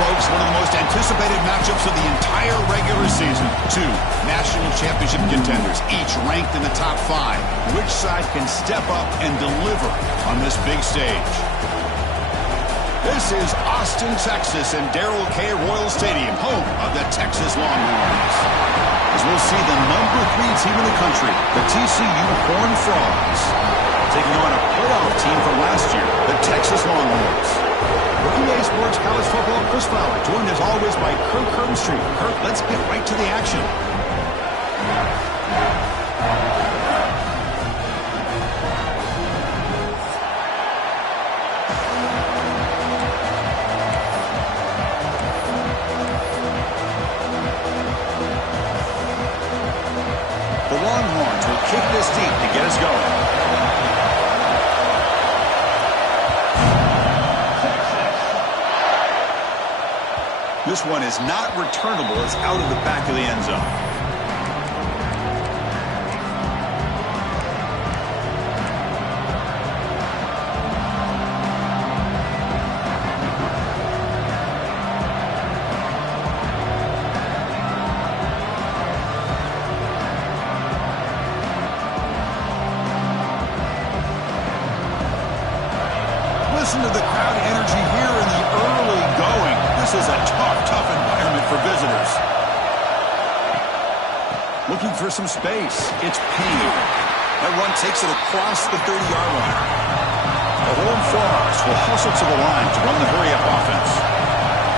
folks, one of the most anticipated matchups of the entire regular season. Two national championship contenders, each ranked in the top 5. Which side can step up and deliver on this big stage? This is Austin, Texas, and Darrell K. Royal Stadium, home of the Texas Longhorns. As we'll see the number 3 team in the country, the TCU Horned Frogs, taking on a playoff team from last year, the Texas Longhorns. For EA Sports College Football, Chris Fowler, joined as always by Kirk Herbstreit. Kirk, let's get right to the action. The Longhorns will kick this deep to get us going. This one is not returnable. It's out of the back of the end zone. Listen to the crowd energy here in the early going. This is a tough environment for visitors. Looking for some space. It's Payne. That run takes it across the 30-yard line. The Horned Frogs will hustle to the line to run the hurry-up offense.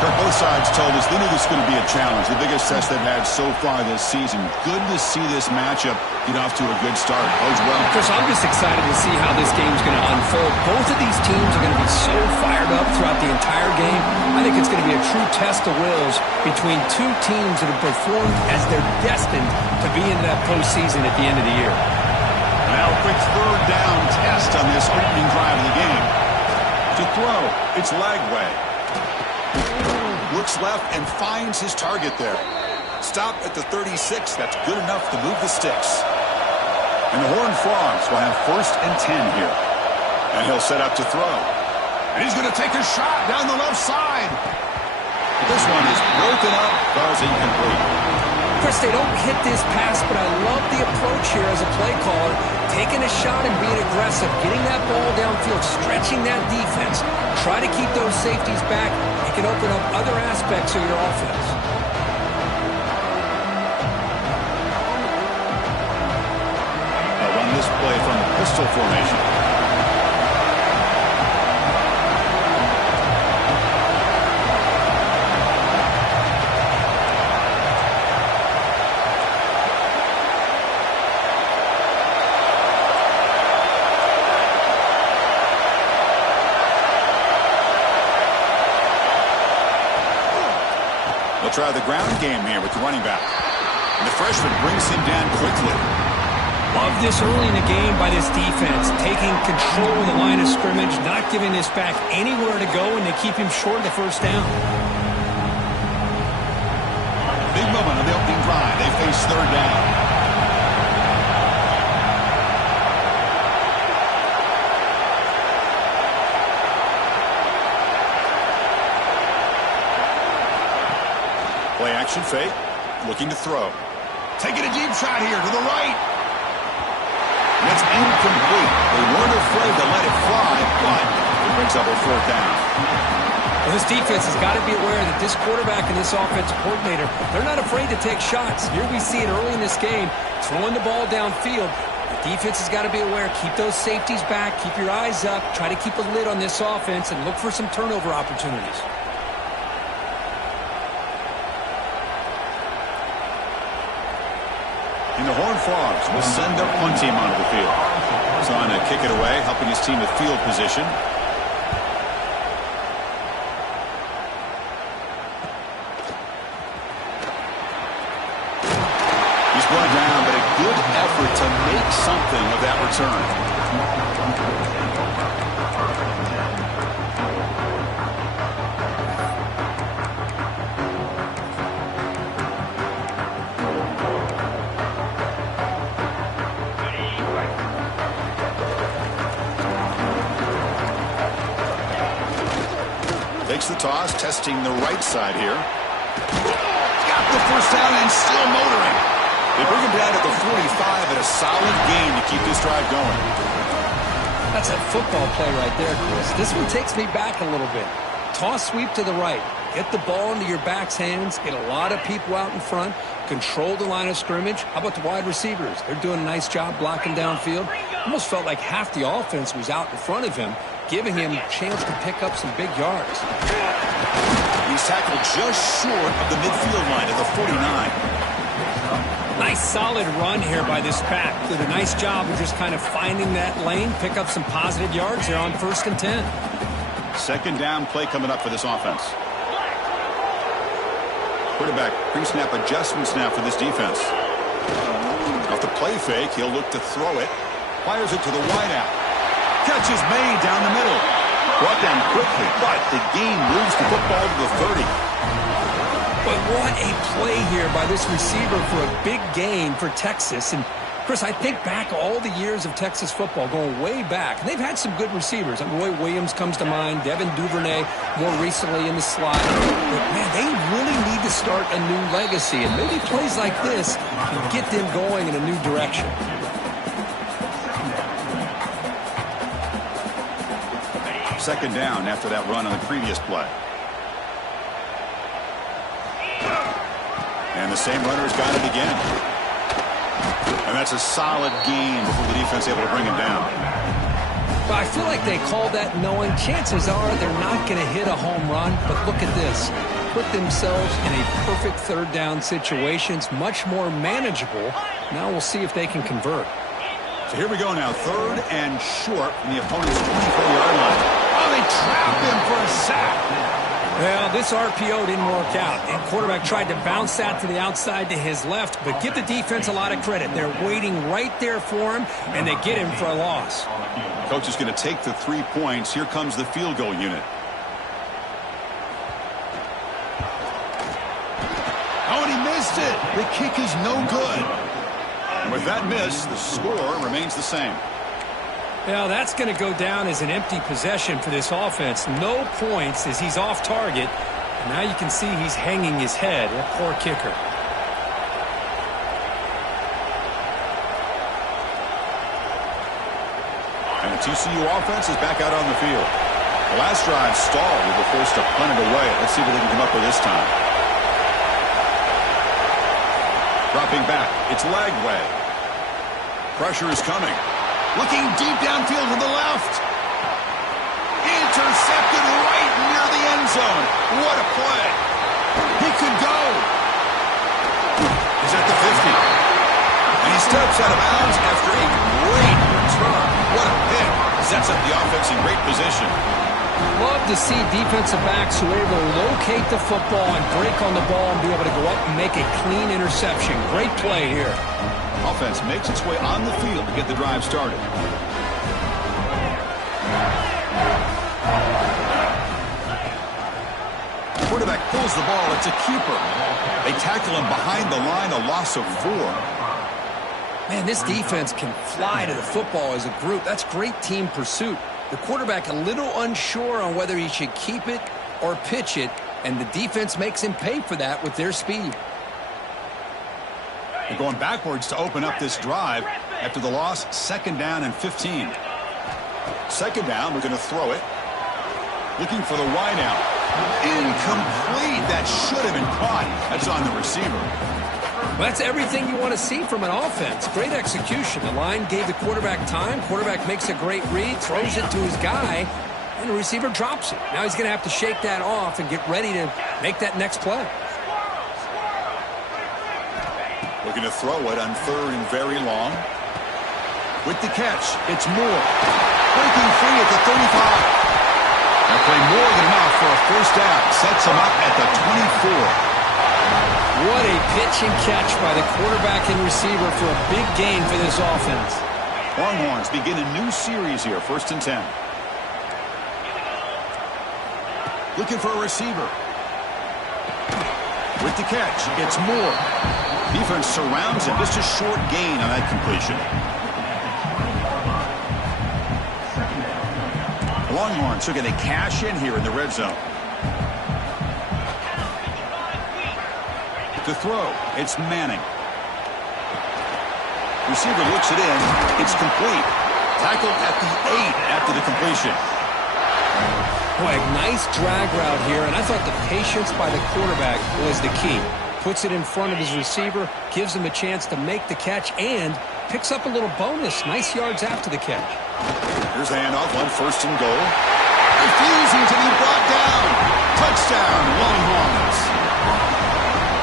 Both sides told us they knew this was going to be a challenge, the biggest test they've had so far this season. Good to see this matchup get off to a good start. Bodes well. Chris, I'm just excited to see how this game's going to unfold. Both of these teams are going to be so fired up throughout the entire game. I think it's going to be a true test of wills between two teams that have performed as they're destined to be in that postseason at the end of the year. Now a quick third down test on this opening drive of the game. To throw, it's Lagway. Looks left and finds his target there. Stop at the 36. That's good enough to move the sticks. And the Horned Frogs will have 1st and 10 here. And he'll set up to throw. And he's going to take a shot down the left side. This one is broken up. Falls incomplete. Chris, they don't hit this pass, but I love the approach here as a play caller. Taking a shot and being aggressive, getting that ball downfield, stretching that defense. Try to keep those safeties back. It can open up other aspects of your offense. I'll run this play from the pistol formation. They'll try the ground game here with the running back. And the freshman brings him down quickly. Love this early in the game by this defense, taking control of the line of scrimmage, not giving this back anywhere to go, and they keep him short of the first down. Big moment on the opening drive. They face third down. Play action fake, looking to throw. Taking a deep shot here to the right. And it's incomplete. They weren't afraid to let it fly, but it brings up a 4th down. Well, this defense has got to be aware that this quarterback and this offensive coordinator, they're not afraid to take shots. Here we see it early in this game, throwing the ball downfield. The defense has got to be aware. Keep those safeties back. Keep your eyes up. Try to keep a lid on this offense and look for some turnover opportunities. And the Horned Frogs will send their punt team onto the field. Trying to kick it away, helping his team with field position. He's brought down, but a good effort to make something of that return. Fakes the toss, testing the right side here. Got the first down and still motoring. They bring him down at the 45 at a solid gain to keep this drive going. That's a football play right there, Chris. This one takes me back a little bit. Toss sweep to the right. Get the ball into your back's hands. Get a lot of people out in front. Control the line of scrimmage. How about the wide receivers? They're doing a nice job blocking downfield. Almost felt like half the offense was out in front of him, giving him a chance to pick up some big yards. He's tackled just short of the midfield line at the 49. Nice solid run here by this pack. Did a nice job of just kind of finding that lane, pick up some positive yards there on 1st and 10. Second down play coming up for this offense. Quarterback pre-snap adjustments now for this defense. Off the play fake, he'll look to throw it. Fires it to the wideout. Catch is made down the middle. Brought down quickly, but the gain moves the football to the 30. But what a play here by this receiver for a big gain for Texas. And Chris, I think back all the years of Texas football, going way back. And they've had some good receivers. I mean, Roy Williams comes to mind, Devin Duvernay more recently in the slot. But, man, they really need to start a new legacy. And maybe plays like this can get them going in a new direction. Second down after that run on the previous play. And the same runner's got it again. And that's a solid gain before the defense able to bring him down. But I feel like they called that knowing chances are they're not going to hit a home run. But look at this. Put themselves in a perfect third down situation. It's much more manageable. Now we'll see if they can convert. So here we go now. 3rd and short from the opponent's 24-yard line. Oh, they trapped him for a sack. Well, this RPO didn't work out. And quarterback tried to bounce that to the outside to his left, but give the defense a lot of credit. They're waiting right there for him, and they get him for a loss. Coach is going to take the 3 points. Here comes the field goal unit. Oh, and he missed it. The kick is no good. And with that miss, the score remains the same. Now, that's going to go down as an empty possession for this offense. No points as he's off target. And now you can see he's hanging his head. That poor kicker. And the TCU offense is back out on the field. The last drive stalled. They were forced to punt it away. Let's see what they can come up with this time. Dropping back. It's Lagway. Pressure is coming. Looking deep downfield to the left. Intercepted right near the end zone. What a play. He could go. He's at the 50. And he steps out of bounds after a great return. What a pick. Sets up the offense in great position. Love to see defensive backs who are able to locate the football and break on the ball and be able to go up and make a clean interception. Great play here. Offense makes its way on the field to get the drive started. Quarterback pulls the ball. It's a keeper. They tackle him behind the line, a loss of 4. Man, this defense can fly to the football as a group. That's great team pursuit. The quarterback a little unsure on whether he should keep it or pitch it, and the defense makes him pay for that with their speed. They're going backwards to open up this drive after the loss. 2nd down and 15. 2nd down, we're going to throw it. Looking for the wideout. Incomplete. That should have been caught. That's on the receiver. Well, that's everything you want to see from an offense. Great execution. The line gave the quarterback time. Quarterback makes a great read, throws it to his guy, and the receiver drops it. Now he's going to have to shake that off and get ready to make that next play. Looking to throw it on 3rd and very long. With the catch, it's Moore. Breaking free at the 35. That play more than enough for a 1st down. Sets him up at the 24. What a pitch and catch by the quarterback and receiver for a big gain for this offense. Longhorns begin a new series here, 1st and 10. Looking for a receiver. With the catch, it's Moore. Defense surrounds him. Just a short gain on that completion. The Longhorns are going to cash in here in the red zone. To throw, it's Manning. Receiver looks it in. It's complete. Tackled at the 8 after the completion. Boy, nice drag route here, and I thought the patience by the quarterback was the key. Puts it in front of his receiver, gives him a chance to make the catch, and picks up a little bonus. Nice yards after the catch. Here's the handoff on 1st and goal. Refusing to be brought down. Touchdown, Longhorns.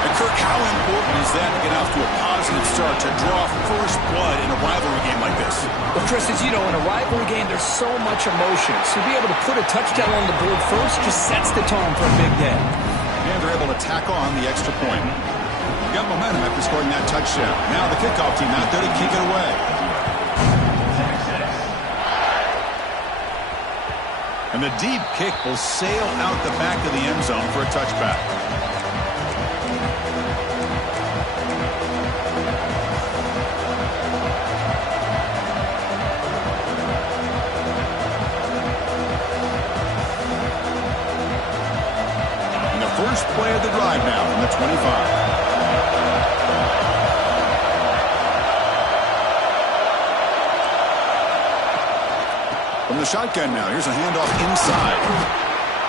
And Kirk, how important is that to get off to a positive start to draw first blood in a rivalry game like this? Well, Chris, as you know, in a rivalry game, there's so much emotion. So to be able to put a touchdown on the board first just sets the tone for a big day. And they're able to tack on the extra point. Got momentum after scoring that touchdown. Now the kickoff team out there to kick it away. And the deep kick will sail out the back of the end zone for a touchback. And the first play of the drive now from the 25. From the shotgun now, here's a handoff inside.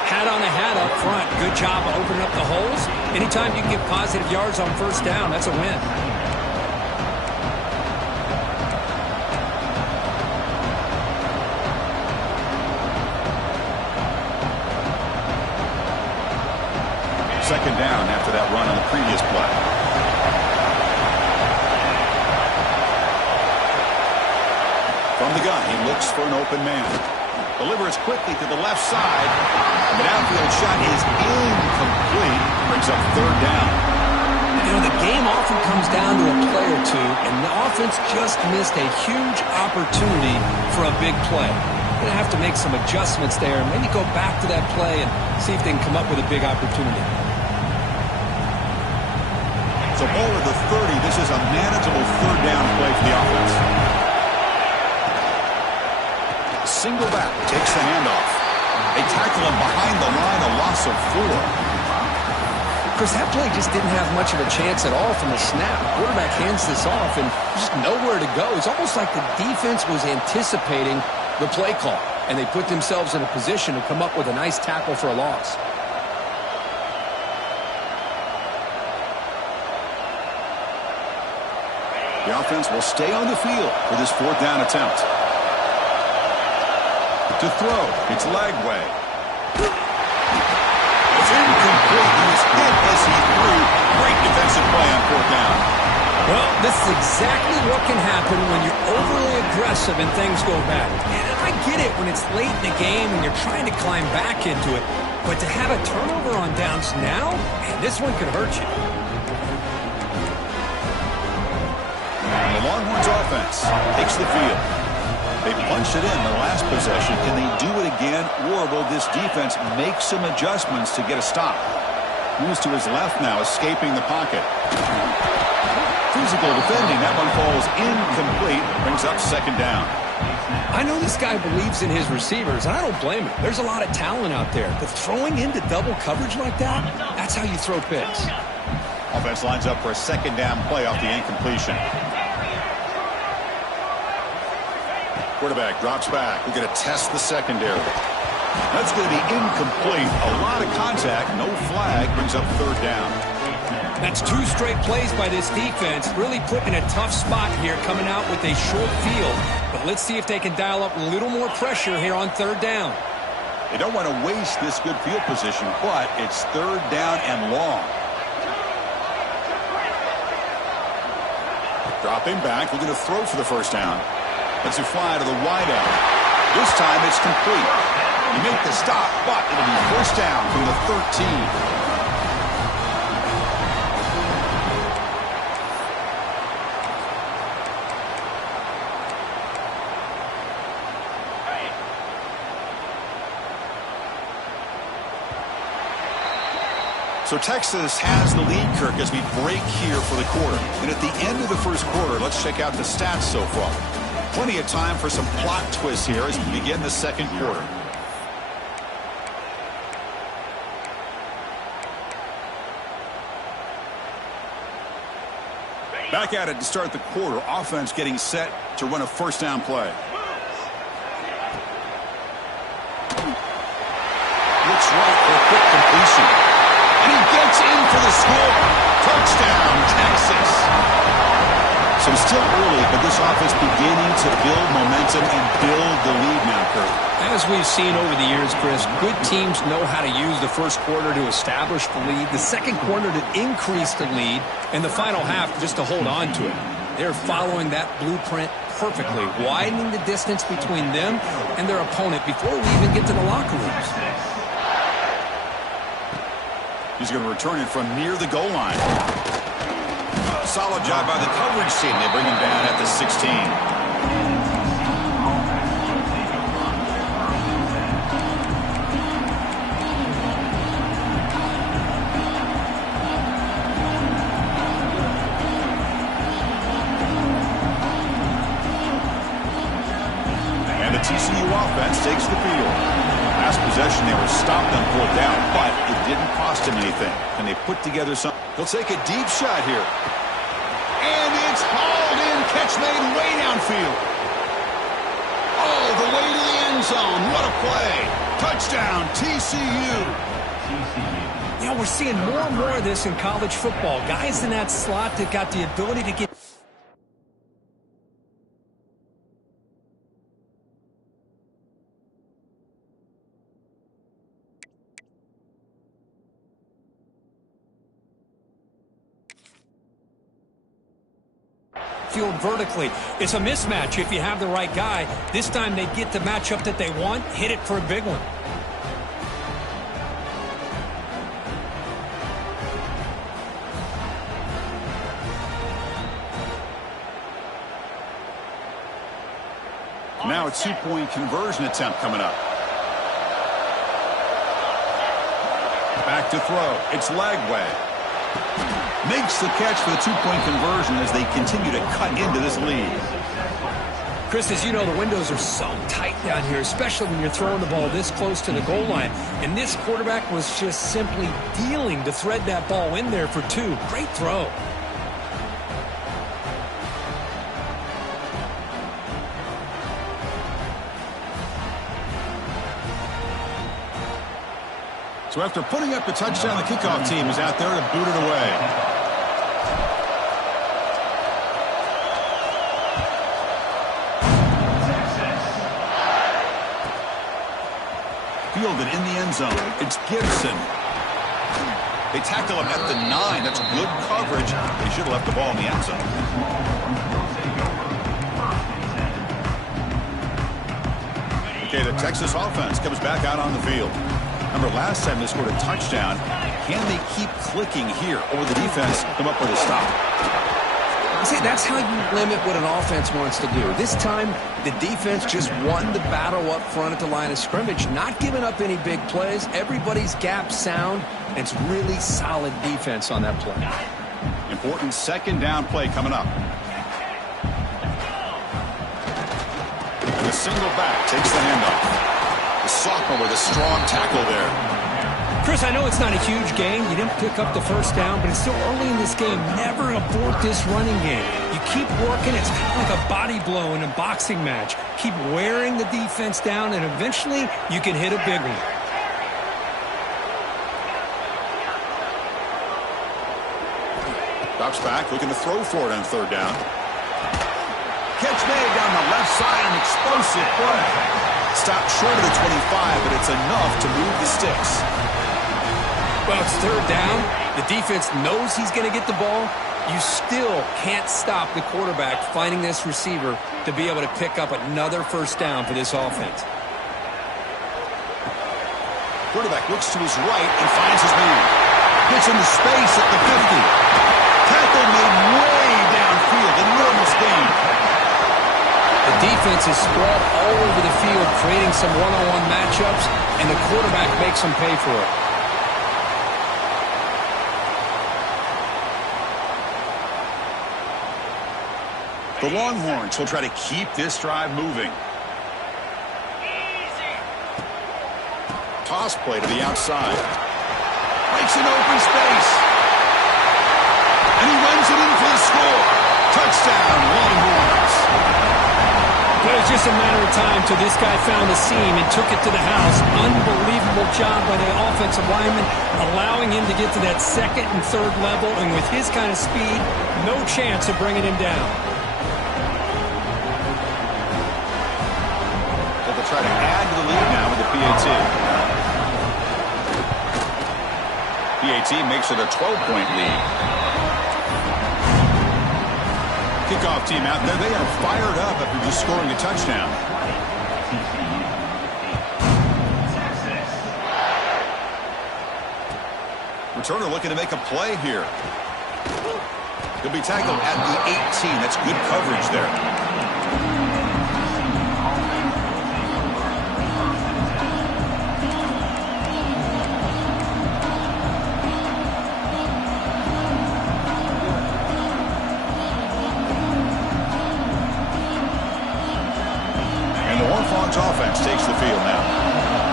Hat on a hat up front. Good job of opening up the holes. Anytime you can get positive yards on 1st down, that's a win. Second down after that run on the previous play. From the gun, he looks for an open man. Delivers quickly to the left side. The downfield shot is incomplete. Brings up 3rd down. You know, the game often comes down to a play or two, and the offense just missed a huge opportunity for a big play. Going to have to make some adjustments there, and maybe go back to that play and see if they can come up with a big opportunity. So ball at the 30. This is a manageable 3rd down play for the offense. Single back, takes the handoff. They tackle him behind the line, a loss of 4. Chris, that play just didn't have much of a chance at all from the snap. Quarterback hands this off, and there's just nowhere to go. It's almost like the defense was anticipating the play call, and they put themselves in a position to come up with a nice tackle for a loss. The offense will stay on the field for this 4th down attempt. To throw, it's Lagway. It's incomplete. He was hit as he threw. Great defensive play on 4th down. Well, this is exactly what can happen when you're overly aggressive and things go bad. And I get it when it's late in the game and you're trying to climb back into it. But to have a turnover on downs now, man, this one could hurt you. The Longhorns offense takes the field. They punched it in the last possession. Can they do it again, or will this defense make some adjustments to get a stop? Moves to his left now, escaping the pocket. Physical defending. That one falls incomplete. Brings up 2nd down. I know this guy believes in his receivers, and I don't blame him. There's a lot of talent out there. But throwing into double coverage like that, that's how you throw picks. Offense lines up for a 2nd down play off the incompletion. Quarterback drops back. We're going to test the secondary. That's going to be incomplete. A lot of contact. No flag. Brings up 3rd down. That's 2 straight plays by this defense. Really put in a tough spot here, coming out with a short field. But let's see if they can dial up a little more pressure here on 3rd down. They don't want to waste this good field position, but it's 3rd down and long. Dropping back. We're going to throw for the 1st down. Let's it fly to the wide end. This time it's complete. You make the stop, but it'll be 1st down from the 13. So Texas has the lead, Kirk, as we break here for the quarter. And at the end of the 1st quarter, let's check out the stats so far. Plenty of time for some plot twists here as we begin the 2nd quarter. Back at it to start the quarter. Offense getting set to run a first down play. Looks right for a quick completion. And he gets in for the score. Touchdown, Texas. So still early, but this offense beginning to build momentum and build the lead now, Kurt. As we've seen over the years, Chris, good teams know how to use the first quarter to establish the lead, the second quarter to increase the lead, and the final half just to hold on to it. They're following that blueprint perfectly, widening the distance between them and their opponent before we even get to the locker rooms. He's going to return it from near the goal line. Solid job by the coverage team. They bring him down at the 16. And the TCU offense takes the field. Last possession, they were stopped on fourth down, but it didn't cost him anything. And they put together something. He'll take a deep shot here. And it's hauled in. Catch made way downfield. Oh, the way to the end zone. What a play. Touchdown, TCU. You know, we're seeing more and more of this in college football. Guys in that slot that got the ability to get field vertically. It's a mismatch if you have the right guy. This time they get the matchup that they want, hit it for a big one. Now a two-point conversion attempt coming up. Back to throw. It's Lagway. Makes the catch for the two-point conversion as they continue to cut into this lead. Chris, as you know, the windows are so tight down here, especially when you're throwing the ball this close to the goal line. And this quarterback was just simply dealing to thread that ball in there for two. Great throw. So after putting up the touchdown, the kickoff team is out there to boot it away. Fielded in the end zone. It's Gibson. They tackle him at the 9. That's good coverage. They should have left the ball in the end zone. Okay, the Texas offense comes back out on the field. Remember, last time they scored a touchdown. Can they keep clicking here? Or the defense come up with a stop? See, that's how you limit what an offense wants to do. This time, the defense just won the battle up front at the line of scrimmage, not giving up any big plays. Everybody's gap sound, and it's really solid defense on that play. Important second down play coming up. And the single back takes the handoff. The sophomore with a strong tackle there. Chris, I know it's not a huge game. You didn't pick up the first down, but it's still early in this game. Never abort this running game. You keep working. It's kind of like a body blow in a boxing match. Keep wearing the defense down, and eventually you can hit a big one. Drops back, looking to throw for it on third down. Catch made down the left side, an explosive play. Stopped short of the 25, but it's enough to move the sticks. Well, it's third down. The defense knows he's going to get the ball. You still can't stop the quarterback finding this receiver to be able to pick up another first down for this offense. Quarterback looks to his right and finds his man. Gets into space at the 50. Tackle made way downfield. Enormous gain. The defense is spread all over the field, creating some one-on-one matchups, and the quarterback makes them pay for it. The Longhorns will try to keep this drive moving. Toss play to the outside. Breaks an open space. And he runs it in for the score. Touchdown, Longhorns. It was just a matter of time till this guy found a seam and took it to the house. Unbelievable job by the offensive lineman, allowing him to get to that second and third level, and with his kind of speed, no chance of bringing him down. So they'll try to add to the lead now with the PAT. PAT makes it a 12-point lead. Kickoff team out there. They are fired up after just scoring a touchdown. Returner looking to make a play here. He'll be tackled at the 18. That's good coverage there. Offense takes the field now.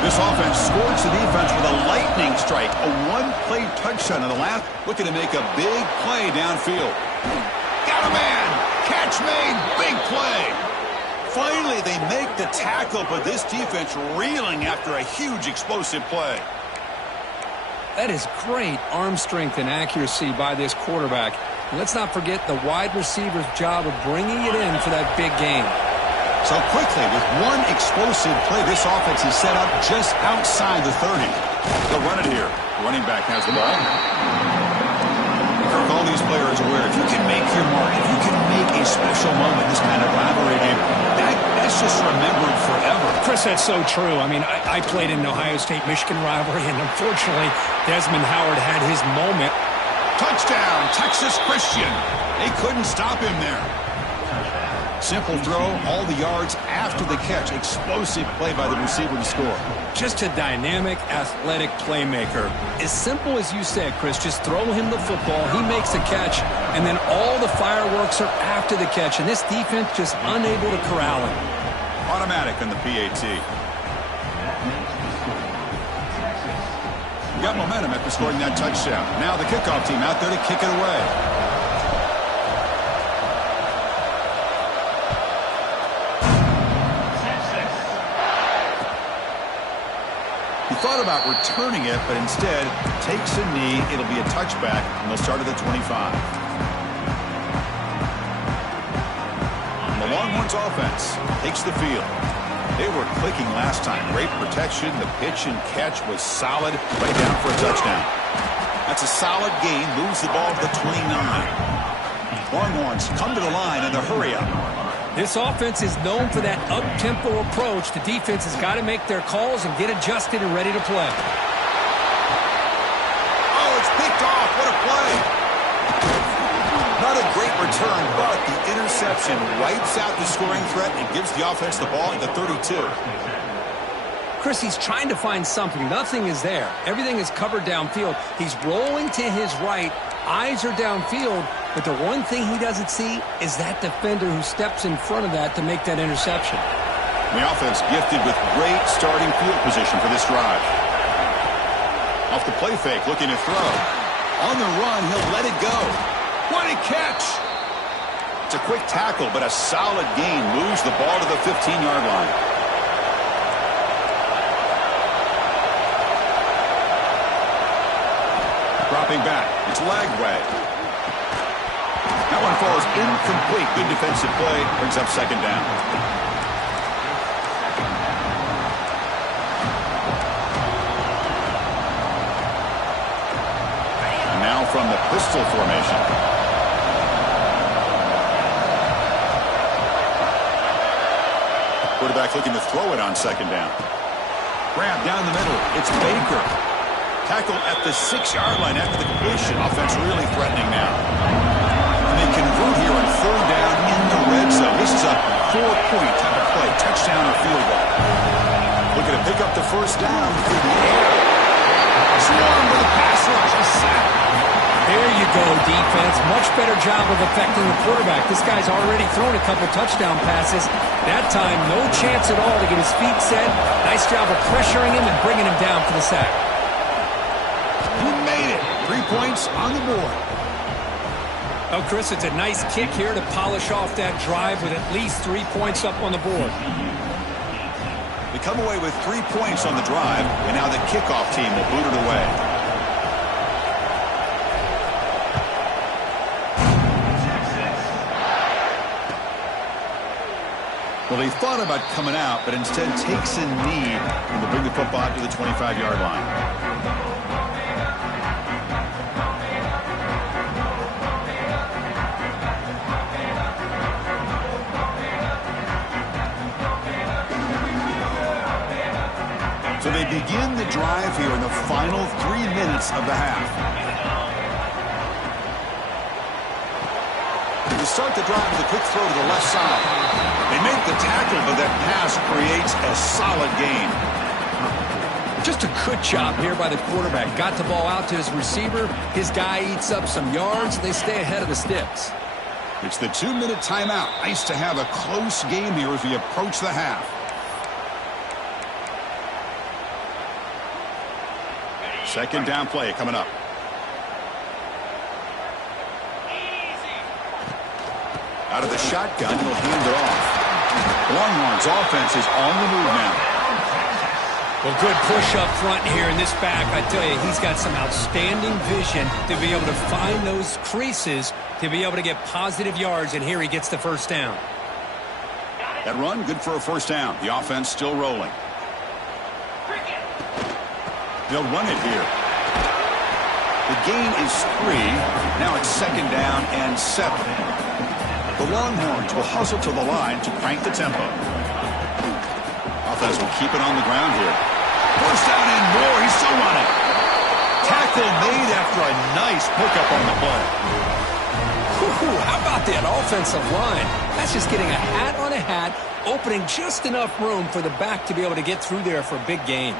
This offense scorched the defense with a lightning strike. A one-play touchdown on the last. Looking to make a big play downfield. Got a man. Catch made. Big play. Finally, they make the tackle, but this defense reeling after a huge explosive play. That is great arm strength and accuracy by this quarterback. And let's not forget the wide receiver's job of bringing it in for that big game. So quickly, with one explosive play, this offense is set up just outside the 30. They'll run it here. Running back has the ball. Kirk, all these players aware, if you can make your mark, if you can make a special moment, this kind of rivalry game, that's just remembered forever. Chris, that's so true. I mean, I played in an Ohio State-Michigan rivalry, and unfortunately, Desmond Howard had his moment. Touchdown, Texas Christian. They couldn't stop him there. Simple throw, all the yards after the catch. Explosive play by the receiver to score. Just a dynamic, athletic playmaker. As simple as you said, Chris, just throw him the football, he makes the catch, and then all the fireworks are after the catch, and this defense just unable to corral him. Automatic on the PAT. Got momentum after scoring that touchdown. Now the kickoff team out there to kick it away. Thought about returning it, but instead takes a knee. It'll be a touchback, and they'll start at the 25. The Longhorns offense takes the field. They were clicking last time. Great protection. The pitch and catch was solid. Right down for a touchdown. That's a solid gain. Moves the ball to the 29. Longhorns come to the line in a hurry-up. This offense is known for that up-tempo approach. The defense has got to make their calls and get adjusted and ready to play. Oh, it's picked off. What a play. Not a great return, but the interception wipes out the scoring threat and gives the offense the ball at the 32. Chris, he's trying to find something. Nothing is there. Everything is covered downfield. He's rolling to his right. Eyes are downfield. But the one thing he doesn't see is that defender who steps in front of that to make that interception. The offense gifted with great starting field position for this drive. Off the play fake, looking to throw. On the run, he'll let it go. What a catch! It's a quick tackle, but a solid gain. Moves the ball to the 15-yard line. Dropping back. It's Lagway. That one falls incomplete. Good defensive play. Brings up second down. And now from the pistol formation. Quarterback looking to throw it on second down. Grab down the middle. It's Baker. Tackle at the 6-yard line after the completion. Offense really threatening now. They convert here on third down in the red zone. This is a 4-point type of play, touchdown or field goal. Looking to pick up the first down through the air. Swarm with a pass rush, a sack. There you go, defense. Much better job of affecting the quarterback. This guy's already thrown a couple touchdown passes. That time, no chance at all to get his feet set. Nice job of pressuring him and bringing him down for the sack. He made it. 3 points on the board. Oh, Chris, it's a nice kick here to polish off that drive with at least 3 points up on the board. They come away with 3 points on the drive, and now the kickoff team will boot it away. Well, they thought about coming out, but instead takes a knee and they bring the football to the 25-yard line. So they begin the drive here in the final 3 minutes of the half. To start the drive with a quick throw to the left side. They make the tackle, but that pass creates a solid gain. Just a good job here by the quarterback. Got the ball out to his receiver. His guy eats up some yards. They stay ahead of the sticks. It's the 2-minute timeout. Nice to have a close game here as we approach the half. Second down play coming up. Out of the shotgun, he'll hand it off. Longhorns offense is on the move now. Well, good push up front here in this back. I tell you, he's got some outstanding vision to be able to find those creases, to be able to get positive yards, and here he gets the first down. That run, good for a first down. The offense still rolling. They'll run it here. The gain is 3. Now it's second down and 7. The Longhorns will hustle to the line to crank the tempo. Offense will keep it on the ground here. First down and more. He's still running. Tackle made after a nice pickup on the play. How about that offensive line? That's just getting a hat on a hat, opening just enough room for the back to be able to get through there for a big gain.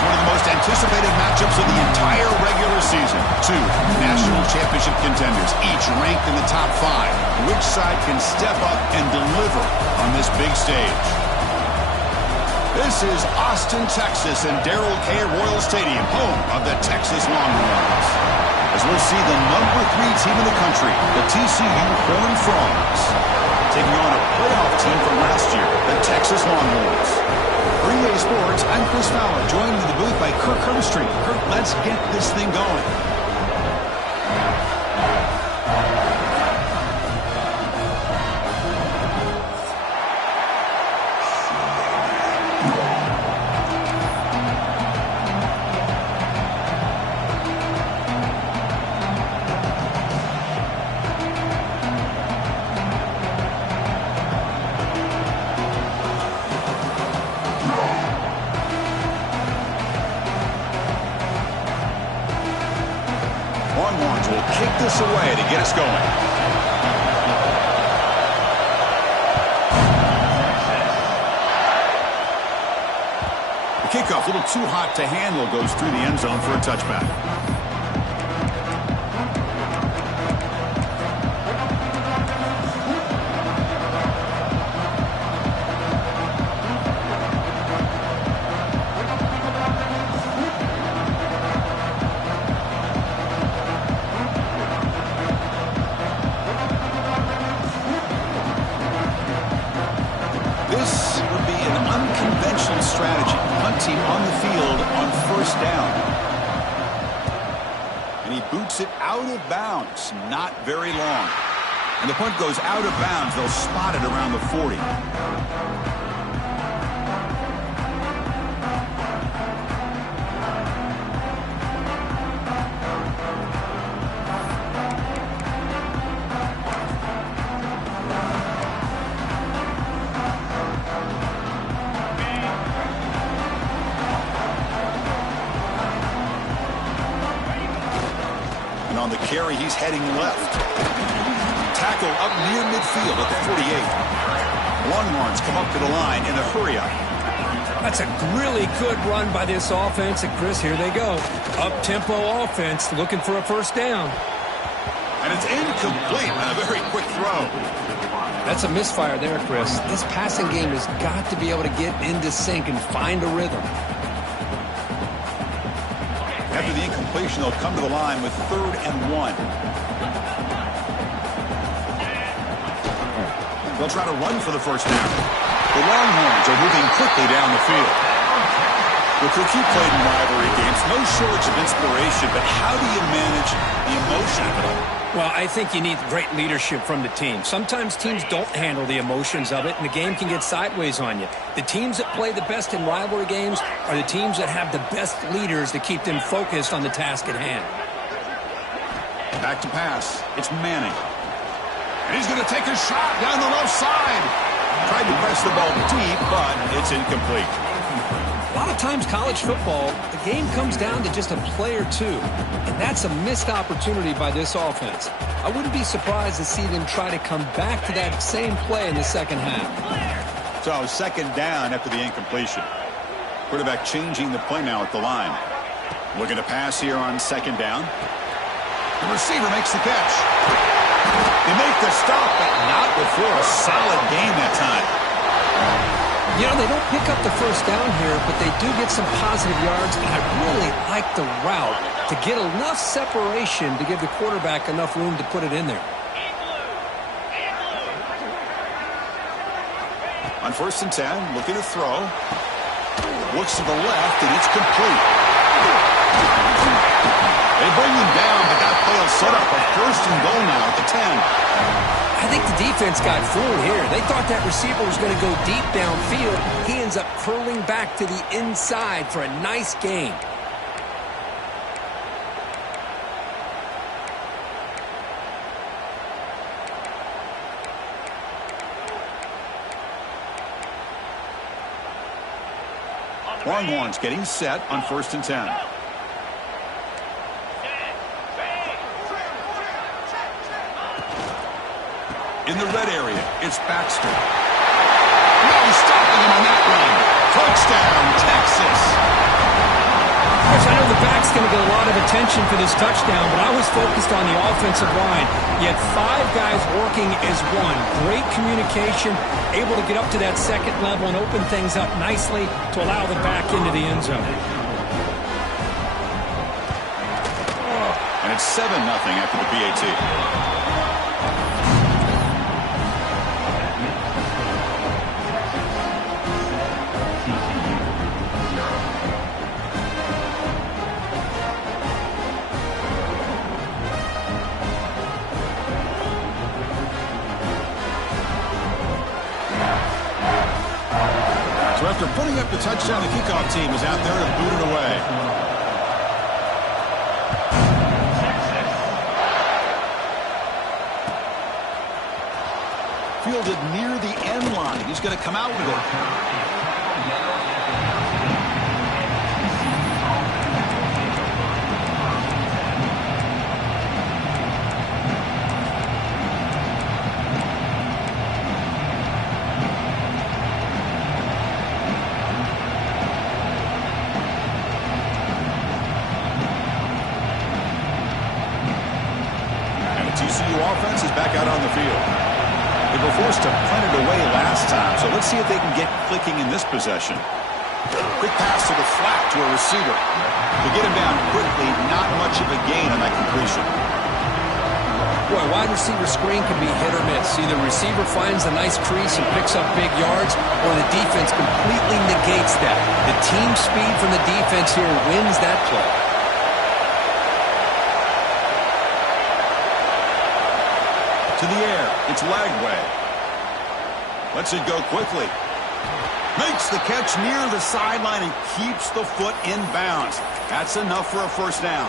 one of the most anticipated matchups of the entire regular season. Two national championship contenders, each ranked in the top 5. Which side can step up and deliver on this big stage? This is Austin, Texas, and Darrell K. Royal Stadium, home of the Texas Longhorns. As we'll see the number 3 team in the country, the TCU Horned Frogs, taking on a playoff team from last year, the Texas Longhorns. For EA Sports, I'm Chris Fowler, joined in the booth by Kirk Herbstreit. Kirk, let's get this thing going. Longhorns will kick this away to get us going. The kickoff, a little too hot to handle, goes through the end zone for a touchback. This would be an unconventional strategy. Hunting on the field on first down. And he boots it out of bounds. Not very long. And the punt goes out of bounds. They'll spot it around the 40. On the carry, he's heading left. Tackle up near midfield at the 48. Longhorns come up to the line in a hurry-up. That's a really good run by this offense. And, Chris, here they go. Up-tempo offense looking for a first down. And it's incomplete on a very quick throw. That's a misfire there, Chris. This passing game has got to be able to get into sync and find a rhythm. After the incompletion, they'll come to the line with 3rd and 1. They'll try to run for the first down. The Longhorns are moving quickly down the field. Look, you played in rivalry games. No shortage of inspiration, but how do you manage the emotion of it all? Well, I think you need great leadership from the team. Sometimes teams don't handle the emotions of it, and the game can get sideways on you. The teams that play the best in rivalry games are the teams that have the best leaders to keep them focused on the task at hand. Back to pass. It's Manning. And he's going to take a shot down the left side. Tried to press the ball deep, but it's incomplete. A lot of times college football, the game comes down to just a play or two. And that's a missed opportunity by this offense. I wouldn't be surprised to see them try to come back to that same play in the second half. So 2nd down after the incompletion. Quarterback changing the play now at the line. Looking to pass here on 2nd down. The receiver makes the catch. They make the stop, but not before a solid gain that time. You know, they don't pick up the first down here, but they do get some positive yards, and I really like the route to get enough separation to give the quarterback enough room to put it in there. On 1st and 10, looking to throw. Looks to the left, and it's complete. They bring him down, but that play will set up a 1st and goal now at the 10. I think the defense got fooled here. They thought that receiver was going to go deep downfield. He ends up curling back to the inside for a nice gain. Longhorns getting set on 1st and 10. In the red area, it's Baxter. No stopping him on that run. Touchdown, Texas. I know the back's going to get a lot of attention for this touchdown, but I was focused on the offensive line. You had 5 guys working as one. Great communication, able to get up to that second level and open things up nicely to allow the back into the end zone. And it's 7-0 after the PAT. So after putting up the touchdown, the kickoff team is out there to boot it away. Fielded near the end line. He's going to come out with it. TCU offense is back out on the field. They were forced to punt it away last time, so let's see if they can get clicking in this possession. Quick pass to the flat to a receiver. To get him down quickly, not much of a gain on that completion. Boy, wide receiver screen can be hit or miss. Either the receiver finds a nice crease and picks up big yards, or the defense completely negates that. The team speed from the defense here wins that play. To the air, it's Lagway. Lets it go quickly. Makes the catch near the sideline and keeps the foot in bounds. That's enough for a first down.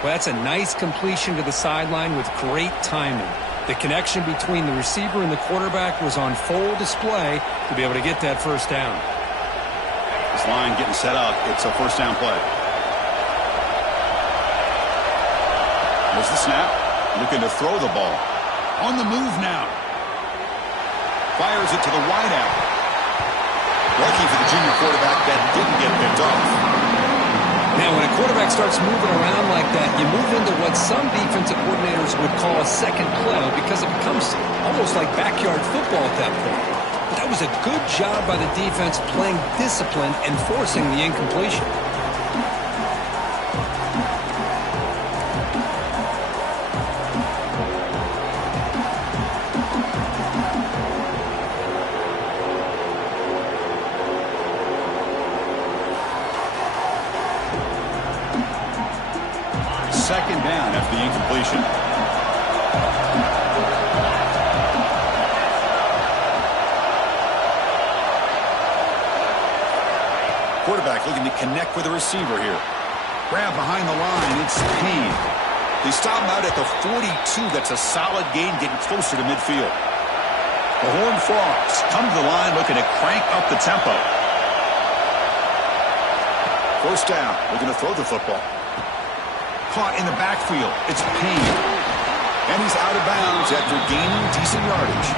Well, that's a nice completion to the sideline with great timing. The connection between the receiver and the quarterback was on full display to be able to get that first down. This line getting set up. It's a first down play. There's the snap. Looking to throw the ball. On the move now. Fires it to the wideout. Lucky for the junior quarterback that didn't get picked off. Now, when a quarterback starts moving around like that, you move into what some defensive coordinators would call a second play because it becomes almost like backyard football at that point. But that was a good job by the defense playing discipline and forcing the incompletion. Second down after the incompletion. Quarterback looking to connect with the receiver here. Grab behind the line. It's Payne. They stop him out at the 42. That's a solid gain, getting closer to midfield. The Horned Frogs come to the line looking to crank up the tempo. First down. Looking to throw the football. Caught in the backfield. It's Payne. And he's out of bounds after gaining decent yardage.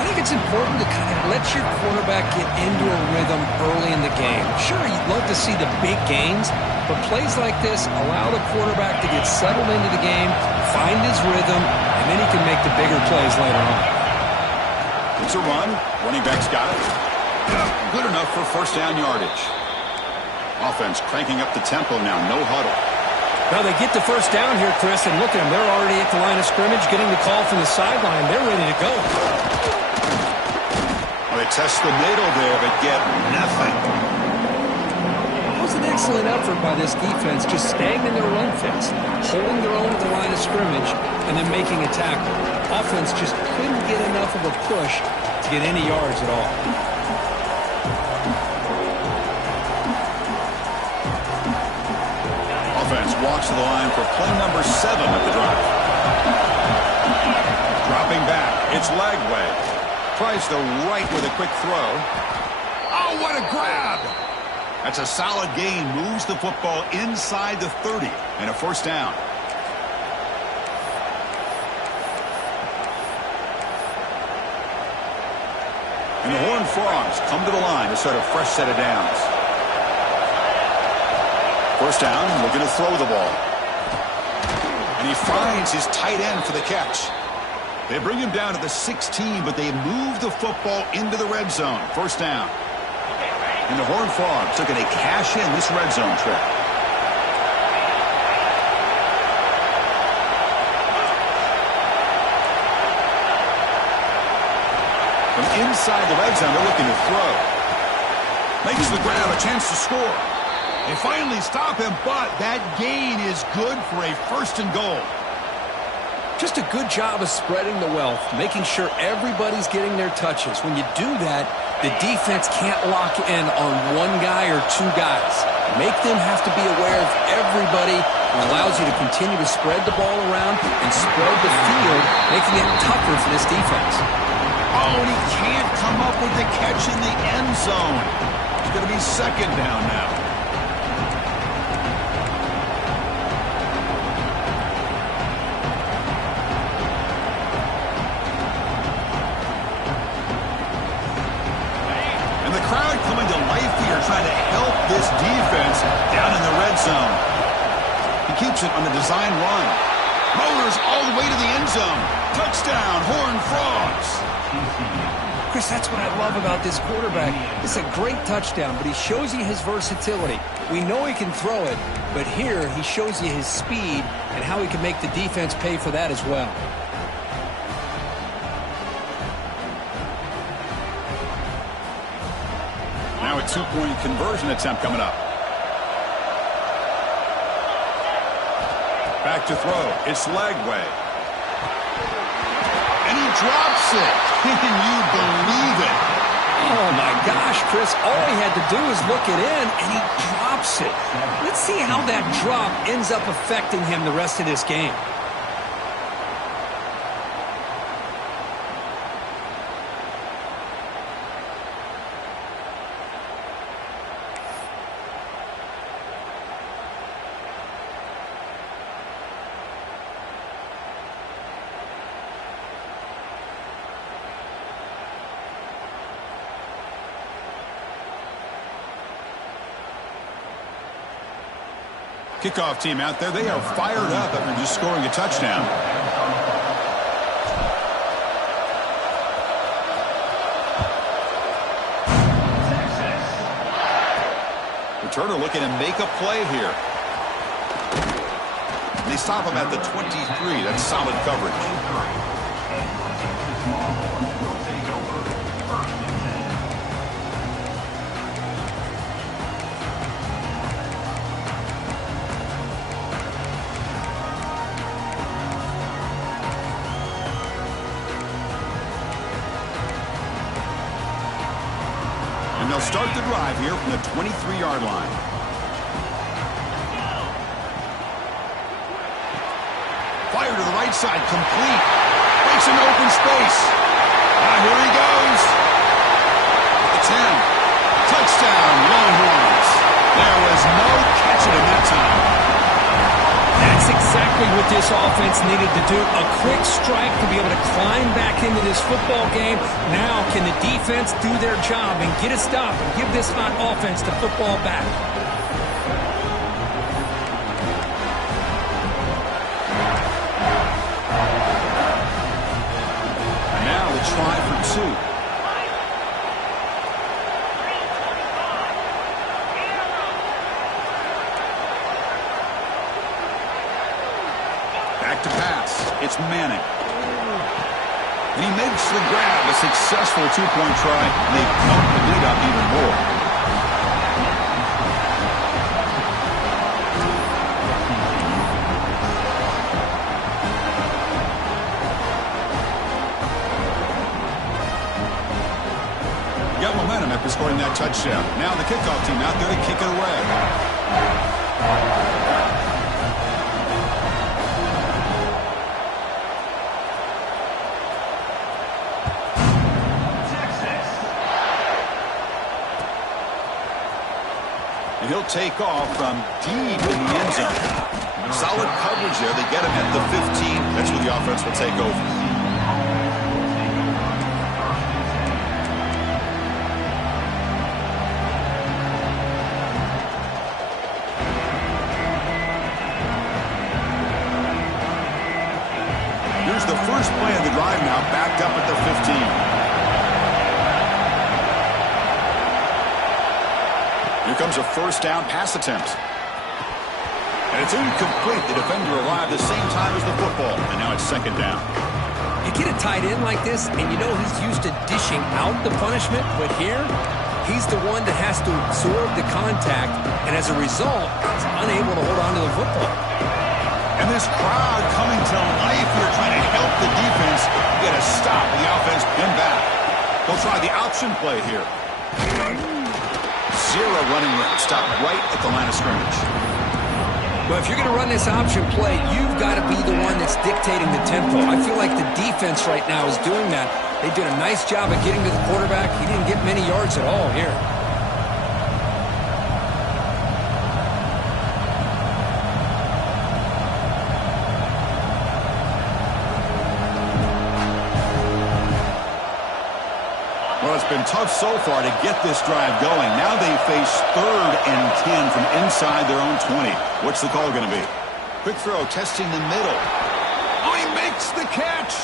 I think it's important to kind of let your quarterback get into a rhythm early in the game. Sure, you'd love to see the big gains, but plays like this allow the quarterback to get settled into the game, find his rhythm, and then he can make the bigger plays later on. It's a run. Running back's got it. Good enough for first down yardage. Offense cranking up the tempo now. No huddle. Now they get the first down here, Chris, and look at them. They're already at the line of scrimmage, getting the call from the sideline. They're ready to go. Well, they test the middle there, but get nothing. It was an excellent effort by this defense, just staying in their run fence, holding their own at the line of scrimmage, and then making a tackle. Offense just couldn't get enough of a push to get any yards at all. Offense walks to the line for play number 7 of the drive. Dropping back, it's Lagway. Tries the right with a quick throw. Oh, what a grab! That's a solid gain. Moves the football inside the 30 and a first down. And the Horned Frogs come to the line to start a fresh set of downs. First down, looking to throw the ball. And he finds his tight end for the catch. They bring him down to the 16, but they move the football into the red zone. First down. And the Horned Frogs looking to cash in this red zone trip. From inside the red zone, they're looking to throw. Makes the grab, a chance to score. They finally stop him, but that gain is good for a first and goal. Just a good job of spreading the wealth, making sure everybody's getting their touches. When you do that, the defense can't lock in on one guy or two guys. Make them have to be aware of everybody. It allows you to continue to spread the ball around and spread the field, making it tougher for this defense. Oh, and he can't come up with the catch in the end zone. It's going to be second down now. And the crowd coming to life here, trying to help this defense down in the red zone. He keeps it on the design run. Motors all the way to the end zone. Touchdown, Horned Frogs. Chris, that's what I love about this quarterback. It's a great touchdown, but he shows you his versatility. We know he can throw it, but here he shows you his speed and how he can make the defense pay for that as well. Now a two-point conversion attempt coming up. Back to throw. It's Legway. And he drops it. Can you believe it? Oh, my gosh, Chris. All he had to do is look it in, and he drops it. Let's see how that drop ends up affecting him the rest of this game. Kickoff team out there, they are fired up after just scoring a touchdown. Returner looking to make a play here. And they stop him at the 23. That's solid coverage. And they'll start the drive here from the 23-yard line. Fire to the right side, complete. Breaks an open space. Here he goes. The 10. Touchdown, Longhorns. There was no catching him that time. That's exactly what this offense needed to do. A quick strike to be able to climb back into this football game. Now can the defense do their job and get a stop and give this hot offense the football back? And now the try for two. Back to pass. It's Manning. And he makes the grab, a successful two-point try, and they pump the lead up even more. Got momentum after scoring that touchdown. Now the kickoff team out there to kick it away. And he'll take off from deep in the end zone. Solid coverage there. They get him at the 15. That's where the offense will take over. Here's the first play of the drive now, backed up at the 15. Here comes a first down pass attempt. And it's incomplete. The defender arrived the same time as the football, and now it's second down. You get a tight end like this, and you know he's used to dishing out the punishment, but here, he's the one that has to absorb the contact, and as a result, he's unable to hold on to the football. And this crowd coming to life here, trying to help the defense get a stop. The offense pinned back. They'll try the option play here. Zero running room. Stop right at the line of scrimmage. Well, if you're going to run this option play, you've got to be the one that's dictating the tempo. I feel like the defense right now is doing that. They did a nice job of getting to the quarterback. He didn't get many yards at all here. Well, it's been tough so far to get this drive going. Now they face 3rd and 10 from inside their own 20. What's the call going to be? Quick throw, testing the middle. Oh, he makes the catch.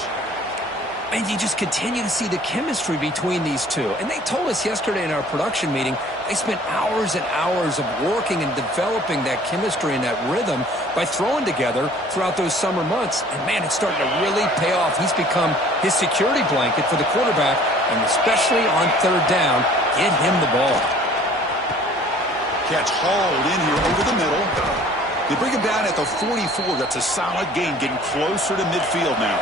And you just continue to see the chemistry between these two. And they told us yesterday in our production meeting, they spent hours and hours of working and developing that chemistry and that rhythm by throwing together throughout those summer months. And, man, it's starting to really pay off. He's become his security blanket for the quarterback, and especially on 3rd down, get him the ball. Catch hauled in here over the middle. They bring him down at the 44. That's a solid gain, getting closer to midfield now.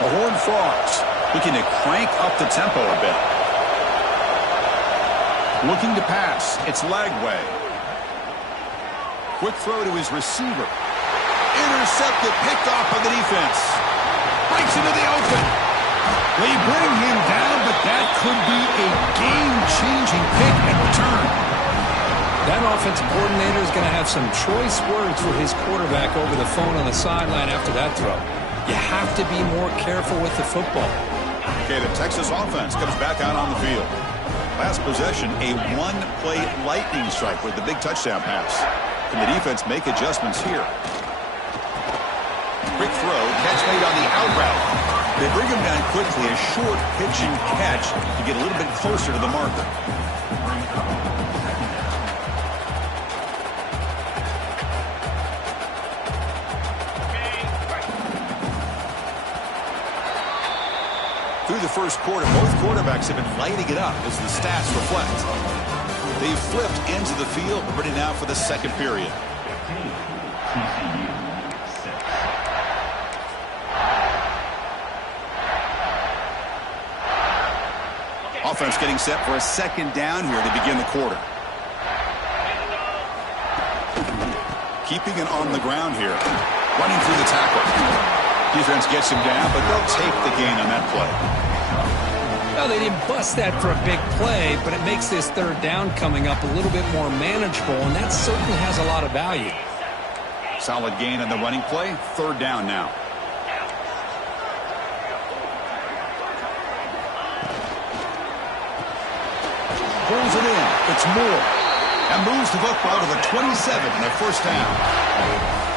The Horned Frogs looking to crank up the tempo a bit. Looking to pass. It's Lagway. Quick throw to his receiver. Intercepted, picked off by the defense. Breaks into the open. They bring him down, but that could be a game-changing pick and return. That offensive coordinator is going to have some choice words for his quarterback over the phone on the sideline after that throw. You have to be more careful with the football. Okay, the Texas offense comes back out on the field. Last possession, a one-play lightning strike with the big touchdown pass. Can the defense make adjustments here? Quick throw, catch made on the out route. They bring him down quickly, a short pitch and catch to get a little bit closer to the marker. Through the first quarter, both quarterbacks have been lighting it up as the stats reflect. They've flipped into the field, ready now for the second period. Offense getting set for a second down here to begin the quarter. Keeping it on the ground here. Running through the tackle. Defense gets him down, but they'll take the gain on that play. Well, they didn't bust that for a big play, but it makes this 3rd down coming up a little bit more manageable, and that certainly has a lot of value. Solid gain on the running play. 3rd down now. Pulls it in. It's Moore. And moves the football to the 27 and a first down.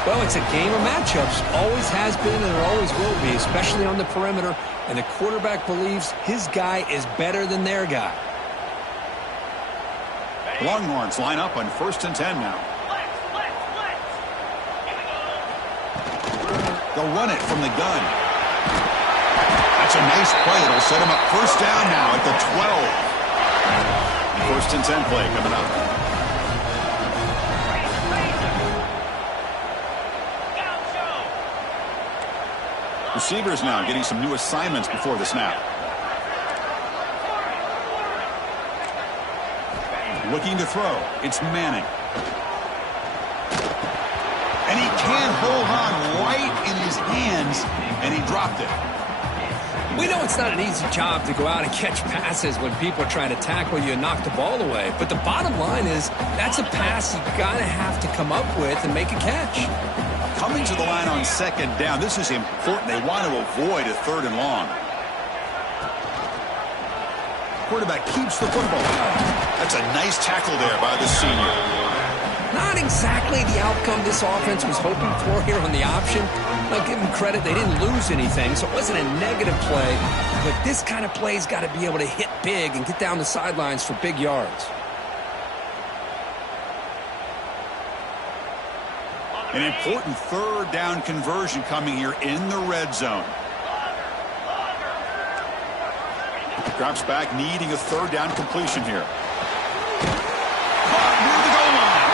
Well, it's a game of matchups. Always has been and it always will be, especially on the perimeter. And the quarterback believes his guy is better than their guy. Longhorns line up on 1st and 10 now. They'll run it from the gun. That's a nice play. It'll set him up 1st down now at the 12. 1st and 10 play coming up. Receivers now getting some new assignments before the snap. Looking to throw. It's Manning. And he can't hold on right in his hands, and he dropped it. We know it's not an easy job to go out and catch passes when people are trying to tackle you and knock the ball away. But the bottom line is that's a pass you got to have to come up with and make a catch. Coming to the line on 2nd down. This is important. They want to avoid a 3rd and long. Quarterback keeps the football. That's a nice tackle there by the senior. Not exactly the outcome this offense was hoping for here on the option. I'll give them credit, they didn't lose anything, so it wasn't a negative play. But this kind of play's got to be able to hit big and get down the sidelines for big yards. An important third down conversion coming here in the red zone. Drops back, needing a third down completion here. Caught near the goal line.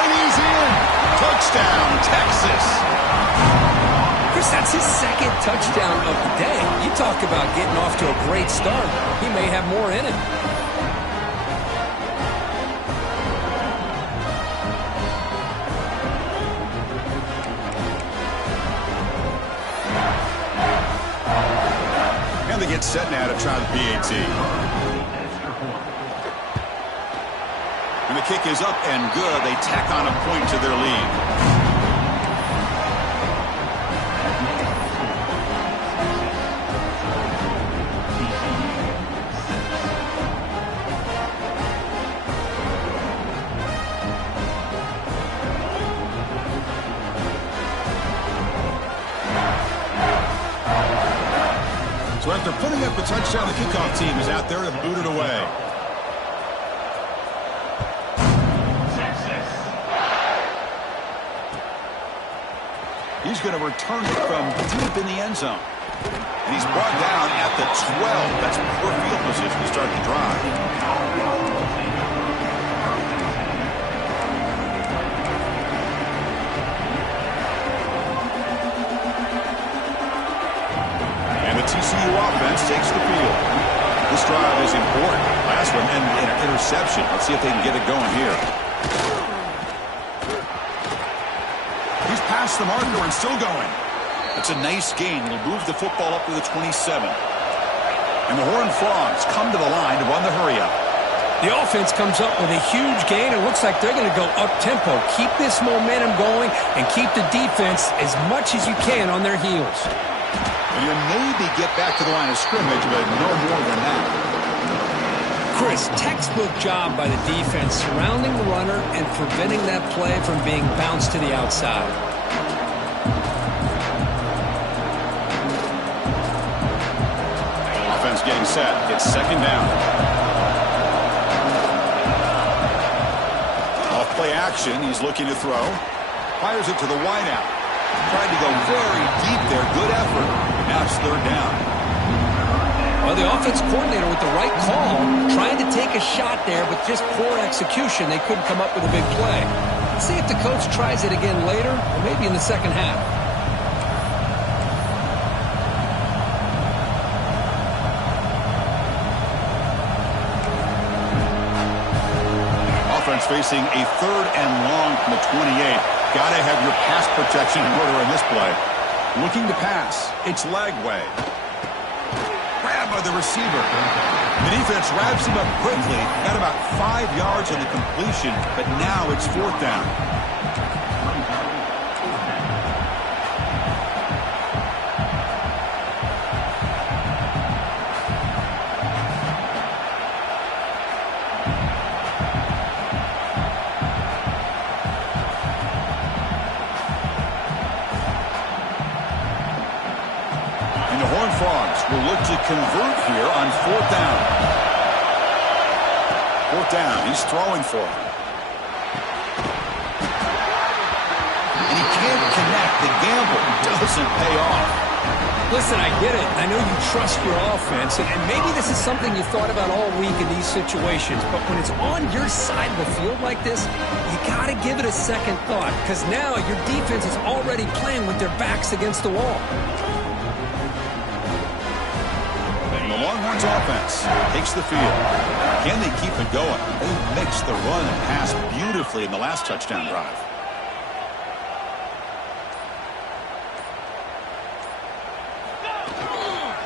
And he's in. Touchdown, Texas. Chris, that's his second touchdown of the day. You talk about getting off to a great start. He may have more in him. They get set now to try the PAT. And the kick is up and good. They tack on a point to their lead. So after putting up a touchdown, the kickoff team is out there to boot it away. He's going to return it from deep in the end zone. And he's brought down at the 12. That's poor field position to start the drive. TCU offense takes the field. This drive is important. Last one and an interception. Let's see if they can get it going here. He's past the marker and still going. It's a nice gain. He'll move the football up to the 27. And the Horned Frogs come to the line to run the hurry-up. The offense comes up with a huge gain. It looks like they're going to go up-tempo. Keep this momentum going and keep the defense as much as you can on their heels. You maybe get back to the line of scrimmage, but no more than that. Chris, textbook job by the defense surrounding the runner and preventing that play from being bounced to the outside. Offense getting set. It's second down. Off play action. He's looking to throw. Fires it to the wideout. Tried to go very deep there. Good effort. Now it's third down. Well, the offense coordinator with the right call, trying to take a shot there, but just poor execution. They couldn't come up with a big play. Let's see if the coach tries it again later, or maybe in the second half. Offense facing a third and long from the 28. Got to have your pass protection in order in this play. Looking to pass. It's Lagway. Grabbed by the receiver. The defense wraps him up quickly. Got about 5 yards on the completion, but now it's fourth down. Will look to convert here on fourth down. Fourth down. He's throwing for it. And he can't connect. The gamble doesn't pay off. Listen, I get it. I know you trust your offense, and maybe this is something you thought about all week in these situations, but when it's on your side of the field like this, you got to give it a second thought, because now your defense is already playing with their backs against the wall. The Longhorns offense takes the field. Can they keep it going? They mixed the run and pass beautifully in the last touchdown drive.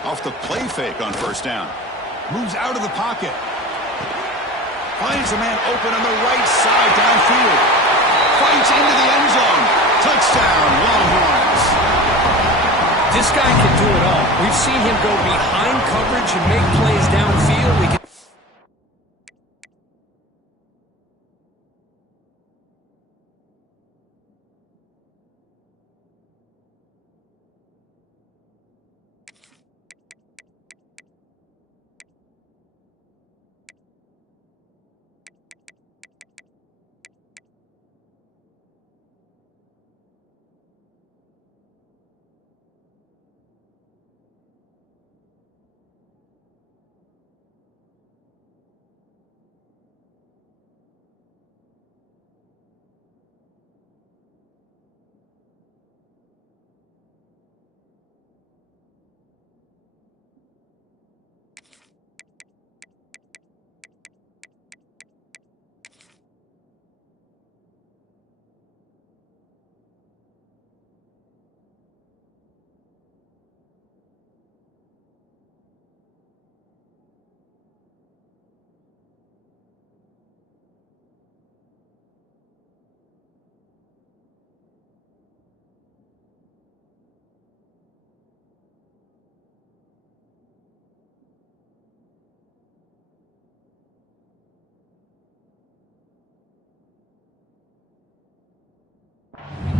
Off the play fake on first down. Moves out of the pocket. Finds a man open on the right side downfield. Fights into the end zone. Touchdown, Longhorns. This guy can do it all. We've seen him go behind coverage and make plays downfield. We can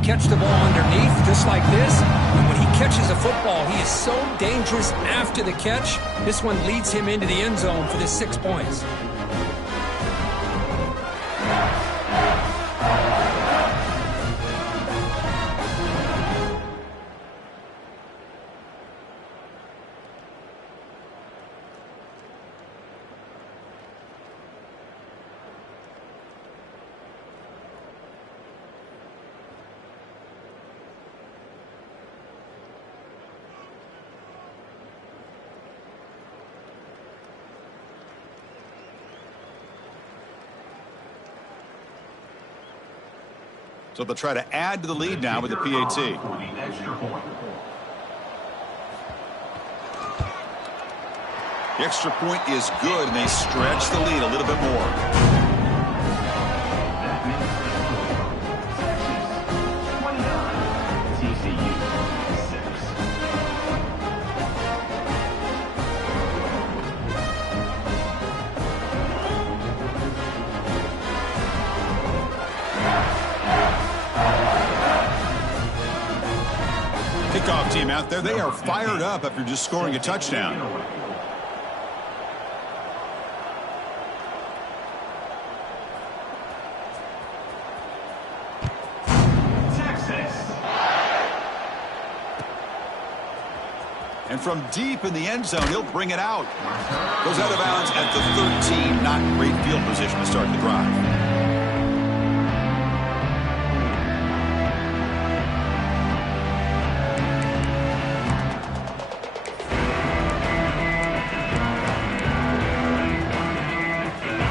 catch the ball underneath, just like this. And when he catches a football, he is so dangerous after the catch. This one leads him into the end zone for the 6 points. So they'll try to add to the lead now with the PAT. The extra point is good, and they stretch the lead a little bit more. Kickoff team out there, they are fired up after just scoring a touchdown. And from deep in the end zone, he'll bring it out. Goes out of bounds at the 13. Not great field position to start the drive.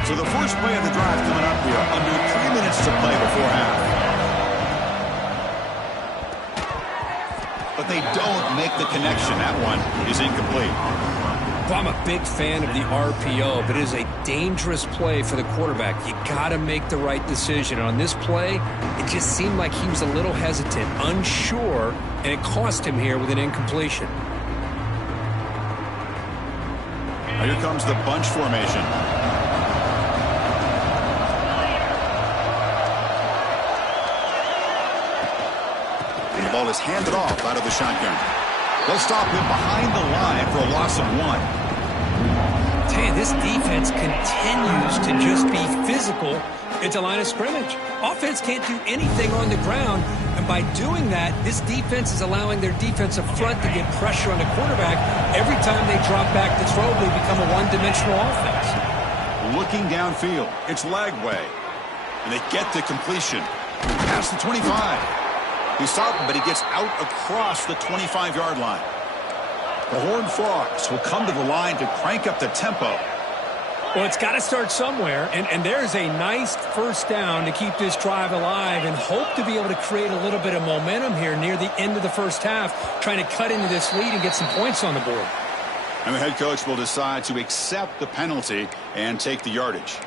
So the first play of the drive coming up here. Under 3 minutes to play before half. But they don't make the connection. That one is incomplete. Well, I'm a big fan of the RPO, but it is a dangerous play for the quarterback. You got to make the right decision. On this play, it just seemed like he was a little hesitant, unsure, and it cost him here with an incompletion. Now here comes the bunch formation. The ball is handed off out of the shotgun. They'll stop him behind the line for a loss of 1. I tell you, this defense continues to just be physical at the line of scrimmage. Offense can't do anything on the ground, and by doing that, this defense is allowing their defensive front to get pressure on the quarterback. Every time they drop back to throw, they become a one-dimensional offense. Looking downfield, it's Lagway, and they get the completion. Past the 25. He stopped him, but he gets out across the 25-yard line. The Horned Frogs will come to the line to crank up the tempo. Well, it's got to start somewhere, and there's a nice first down to keep this drive alive and hope to be able to create a little bit of momentum here near the end of the first half, trying to cut into this lead and get some points on the board. And the head coach will decide to accept the penalty and take the yardage.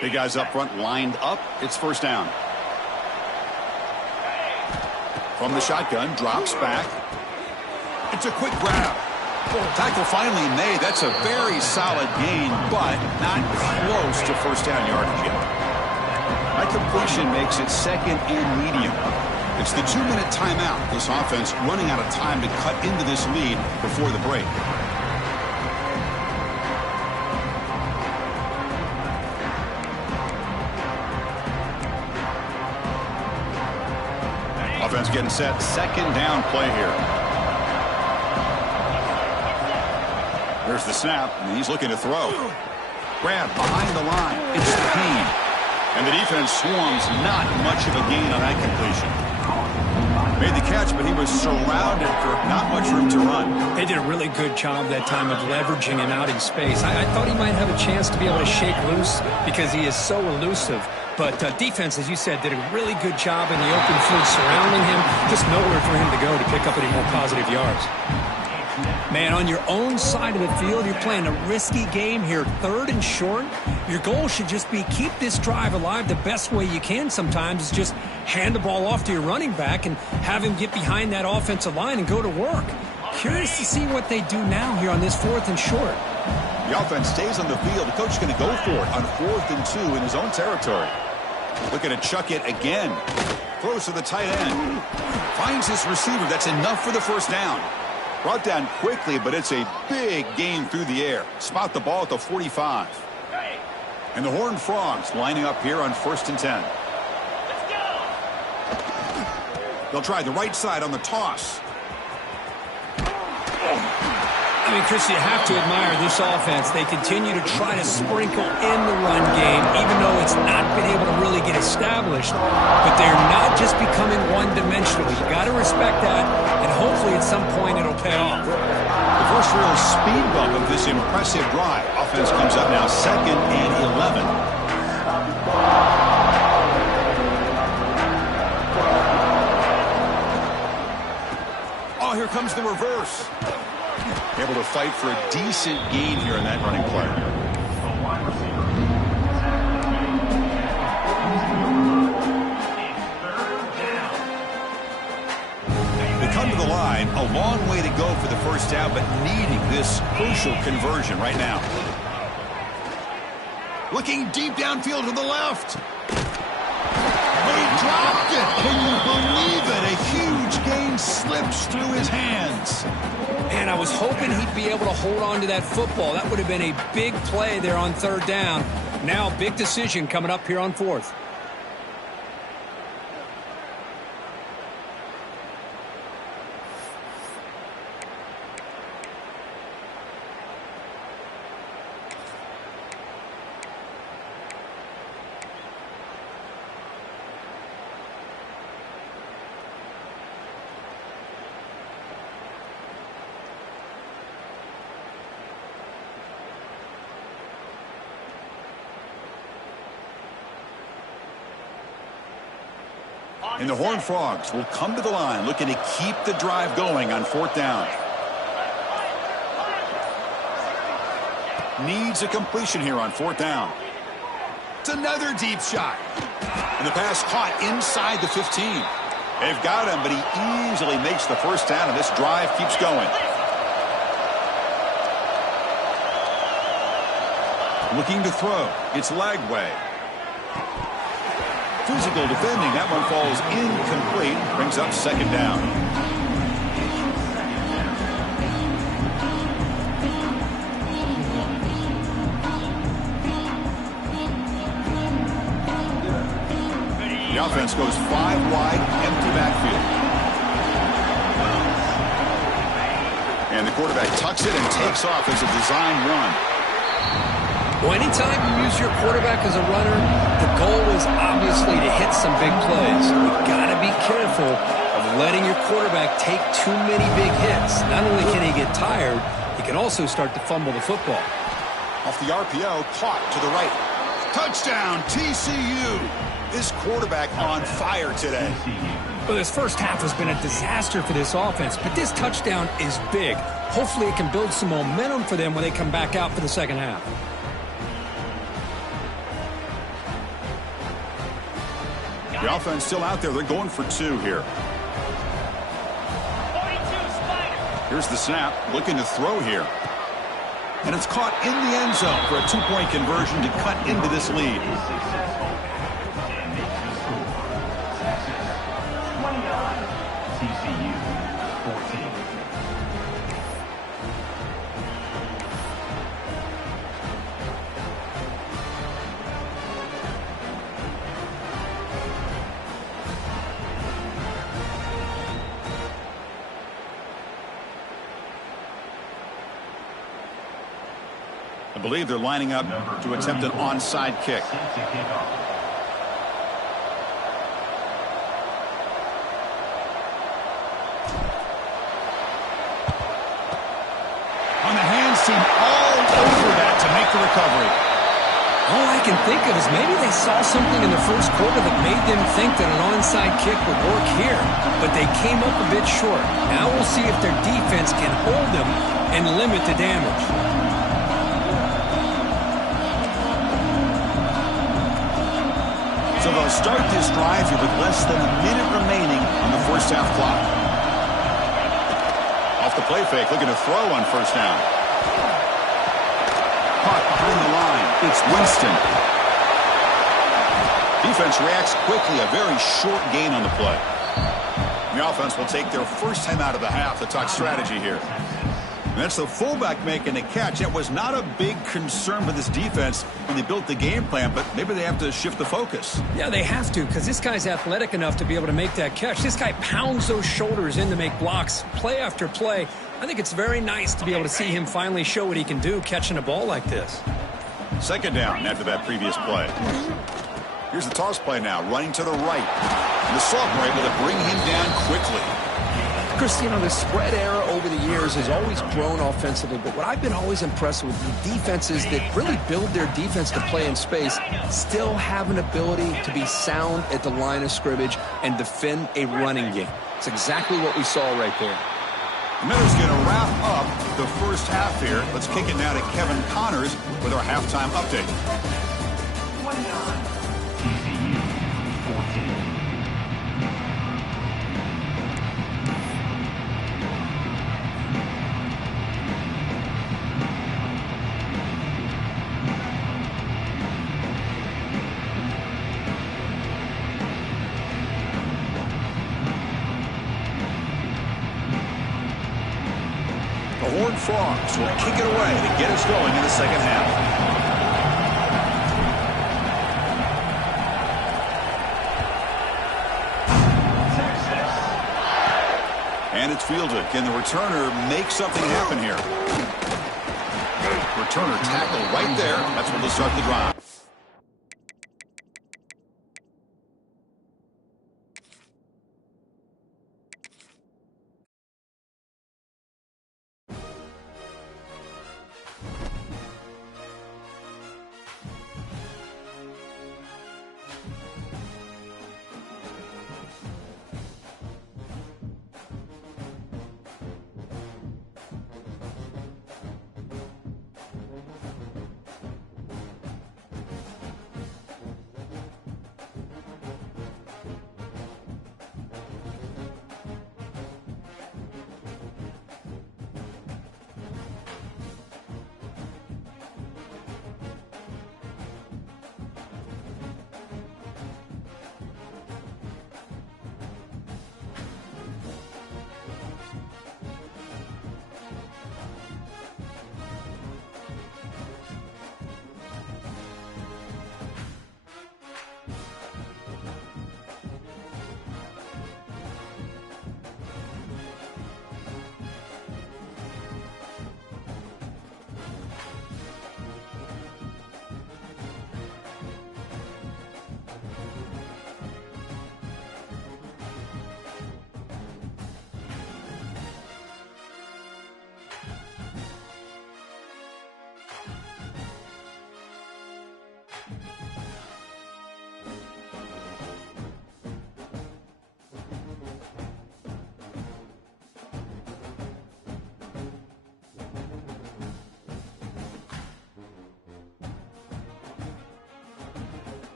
Big guys up front lined up. It's first down. From the shotgun, drops back. It's a quick grab. Tackle finally made. That's a very solid gain, but not close to first down yardage yet. That completion makes it second and medium. It's the 2-minute timeout. This offense running out of time to cut into this lead before the break. Offense getting set. Second down play here. There's the snap, and he's looking to throw. Grab behind the line. It's the gain. And the defense swarms. Not much of a gain on that completion. Made the catch, but he was surrounded for not much room to run. They did a really good job that time of leveraging him out in space. I thought he might have a chance to be able to shake loose because he is so elusive. But defense, as you said, did a really good job in the open field surrounding him. Just nowhere for him to go to pick up any more positive yards. Man, on your own side of the field, you're playing a risky game here, 3rd and short. Your goal should just be keep this drive alive the best way you can sometimes is just hand the ball off to your running back and have him get behind that offensive line and go to work. Curious to see what they do now here on this 4th and short. The offense stays on the field. The coach is going to go for it on 4th and 2 in his own territory. Looking to chuck it again. Throws to the tight end. Finds his receiver. That's enough for the first down. Brought down quickly, but it's a big gain through the air. Spot the ball at the 45. And the Horned Frogs lining up here on 1st and 10. Let's go. They'll try the right side on the toss. I mean, Chris, you have to admire this offense. They continue to try to sprinkle in the run game, even though it's not been able to really get established. But they're not just becoming one-dimensional. You got to respect that, and hopefully at some point it'll pay off. The first real speed bump of this impressive drive. Offense comes up now 2nd and 11. Oh, here comes the reverse. Able to fight for a decent gain here in that running play. They come to the line, a long way to go for the first down, but needing this crucial conversion right now. Looking deep downfield to the left. He dropped it. Can you believe it? A huge gain slips through his hands. And I was hoping he'd be able to hold on to that football. That would have been a big play there on 3rd down. Now, big decision coming up here on 4th. And the Horned Frogs will come to the line looking to keep the drive going on 4th down. Needs a completion here on 4th down. It's another deep shot. And the pass caught inside the 15. They've got him, but he easily makes the first down, and this drive keeps going. Looking to throw. It's Lagway. Physical defending. That one falls incomplete. Brings up 2nd down. The offense goes 5 wide, empty backfield. And the quarterback tucks it and takes off as a design run. Well, anytime you use your quarterback as a runner, the goal is obviously to hit some big plays. You've got to be careful of letting your quarterback take too many big hits. Not only can he get tired, he can also start to fumble the football. Off the RPO, caught to the right. Touchdown, TCU. This quarterback on fire today. Well, this first half has been a disaster for this offense, but this touchdown is big. Hopefully it can build some momentum for them when they come back out for the second half. The offense still out there. They're going for 2 here. Here's the snap. Looking to throw here. And it's caught in the end zone for a 2-point conversion to cut into this lead. I believe they're lining up to attempt an onside kick. On the hands team all over that to make the recovery. All I can think of is maybe they saw something in the first quarter that made them think that an onside kick would work here, but they came up a bit short. Now we'll see if their defense can hold them and limit the damage. So they'll start this drive here with less than a minute remaining on the first half clock. Off the play fake, looking to throw on first down. Caught behind the line. It's Winston. Defense reacts quickly. A very short gain on the play. The offense will take their first time out of the half to talk strategy here. And that's the fullback making the catch. That was not a big concern for this defense when they built the game plan, but maybe they have to shift the focus. Yeah, they have to, because this guy's athletic enough to be able to make that catch. This guy pounds those shoulders in to make blocks play after play. I think it's very nice to be able to see him finally show what he can do catching a ball like this. Second down after that previous play. Here's the toss play now, running to the right. And the sophomore able to bring him down quickly. Chris, you know, the spread era over the years has always grown offensively, but what I've been always impressed with the defenses that really build their defense to play in space still have an ability to be sound at the line of scrimmage and defend a running game. It's exactly what we saw right there. The Miners going to wrap up the first half here. Let's kick it now to Kevin Connors with our halftime update. The Horned Frogs will kick it away to get us going in the second half. And it's fielded. Can the returner make something happen here? Returner tackle right there. That's when they'll start the drive.